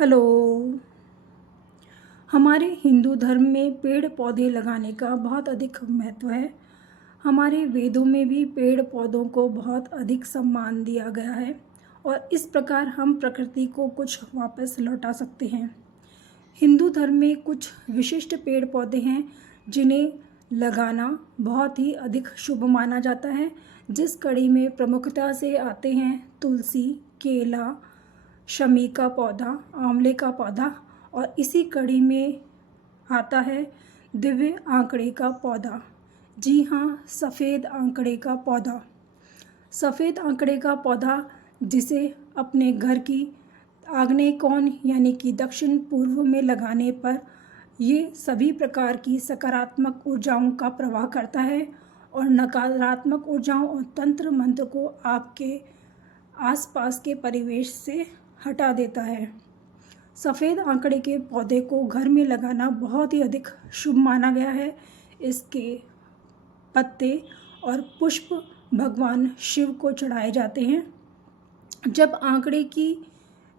Hello. हमारे हिंदू धर्म में पेड़ पौधे लगाने का बहुत अधिक महत्व है। हमारे वेदों में भी पेड़ पौधों को बहुत अधिक सम्मान दिया गया है और इस प्रकार हम प्रकृति को कुछ वापस लौटा सकते हैं। हिंदू धर्म में कुछ विशिष्ट पेड़ पौधे हैं जिन्हें लगाना बहुत ही अधिक शुभ माना जाता है, जिस कड़ी में प्रमुखता से आते हैं तुलसी, केला, शमी का पौधा, आंवले का पौधा और इसी कड़ी में आता है दिव्य आंकड़े का पौधा। जी हाँ, सफ़ेद आंकड़े का पौधा। सफ़ेद आंकड़े का पौधा जिसे अपने घर की आग्नेय कोण यानी कि दक्षिण पूर्व में लगाने पर ये सभी प्रकार की सकारात्मक ऊर्जाओं का प्रवाह करता है और नकारात्मक ऊर्जाओं और तंत्र मंत्र को आपके आसपास के परिवेश से हटा देता है। सफ़ेद आंकड़े के पौधे को घर में लगाना बहुत ही अधिक शुभ माना गया है। इसके पत्ते और पुष्प भगवान शिव को चढ़ाए जाते हैं। जब आंकड़े की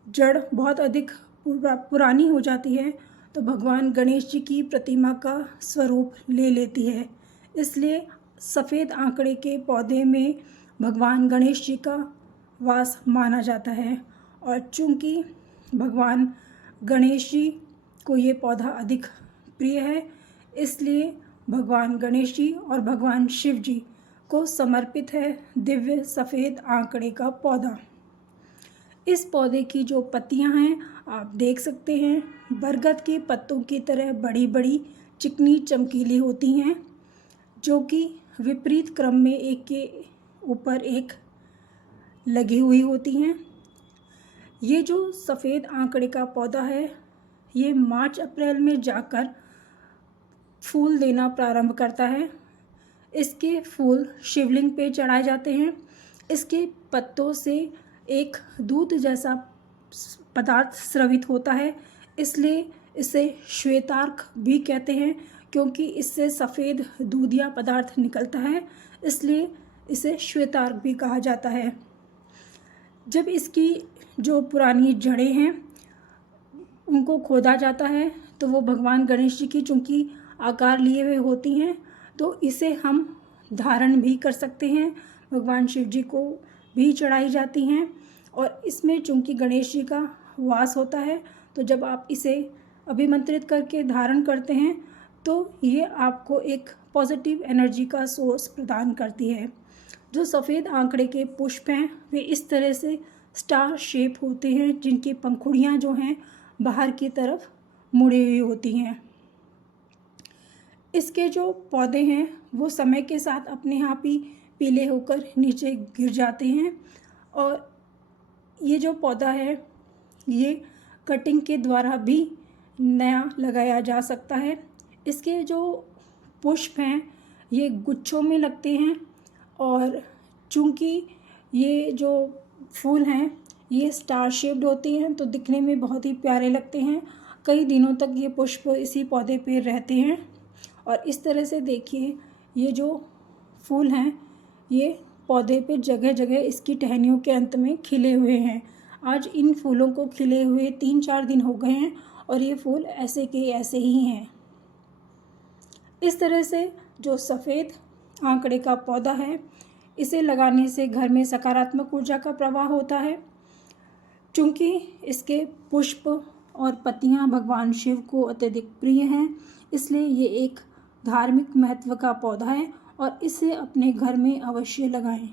जड़ बहुत अधिक पुरानी हो जाती है तो भगवान गणेश जी की प्रतिमा का स्वरूप ले लेती है, इसलिए सफ़ेद आंकड़े के पौधे में भगवान गणेश जी का वास माना जाता है। और चूंकि भगवान गणेश जी को ये पौधा अधिक प्रिय है, इसलिए भगवान गणेश जी और भगवान शिव जी को समर्पित है दिव्य सफ़ेद आंकड़े का पौधा। इस पौधे की जो पत्तियां हैं आप देख सकते हैं, बरगद के पत्तों की तरह बड़ी बड़ी चिकनी चमकीली होती हैं, जो कि विपरीत क्रम में एक के ऊपर एक लगी हुई होती हैं। ये जो सफ़ेद आंकड़े का पौधा है ये मार्च अप्रैल में जाकर फूल देना प्रारंभ करता है। इसके फूल शिवलिंग पे चढ़ाए जाते हैं। इसके पत्तों से एक दूध जैसा पदार्थ स्रवित होता है, इसलिए इसे श्वेतार्क भी कहते हैं, क्योंकि इससे सफ़ेद दूधिया पदार्थ निकलता है, इसलिए इसे श्वेतार्क भी कहा जाता है। जब इसकी जो पुरानी जड़ें हैं उनको खोदा जाता है तो वो भगवान गणेश जी की चूँकि आकार लिए हुए होती हैं तो इसे हम धारण भी कर सकते हैं, भगवान शिव जी को भी चढ़ाई जाती हैं। और इसमें चूँकि गणेश जी का वास होता है तो जब आप इसे अभिमंत्रित करके धारण करते हैं तो ये आपको एक पॉजिटिव एनर्जी का सोर्स प्रदान करती है। जो सफ़ेद आंकड़े के पुष्प हैं वे इस तरह से स्टार शेप होते हैं, जिनकी पंखुड़ियाँ जो हैं बाहर की तरफ मुड़ी हुई होती हैं। इसके जो पौधे हैं वो समय के साथ अपने आप ही पीले होकर नीचे गिर जाते हैं और ये जो पौधा है ये कटिंग के द्वारा भी नया लगाया जा सकता है। इसके जो पुष्प हैं ये गुच्छों में लगते हैं और चूँकि ये जो फूल हैं ये स्टार शेप्ड होते हैं तो दिखने में बहुत ही प्यारे लगते हैं। कई दिनों तक ये पुष्प इसी पौधे पे रहते हैं और इस तरह से देखिए ये जो फूल हैं ये पौधे पे जगह जगह इसकी टहनियों के अंत में खिले हुए हैं। आज इन फूलों को खिले हुए 3-4 दिन हो गए हैं और ये फूल ऐसे के ऐसे ही हैं। इस तरह से जो सफ़ेद आंकड़े का पौधा है इसे लगाने से घर में सकारात्मक ऊर्जा का प्रवाह होता है। चूँकि इसके पुष्प और पत्तियां भगवान शिव को अत्यधिक प्रिय हैं, इसलिए ये एक धार्मिक महत्व का पौधा है और इसे अपने घर में अवश्य लगाएं।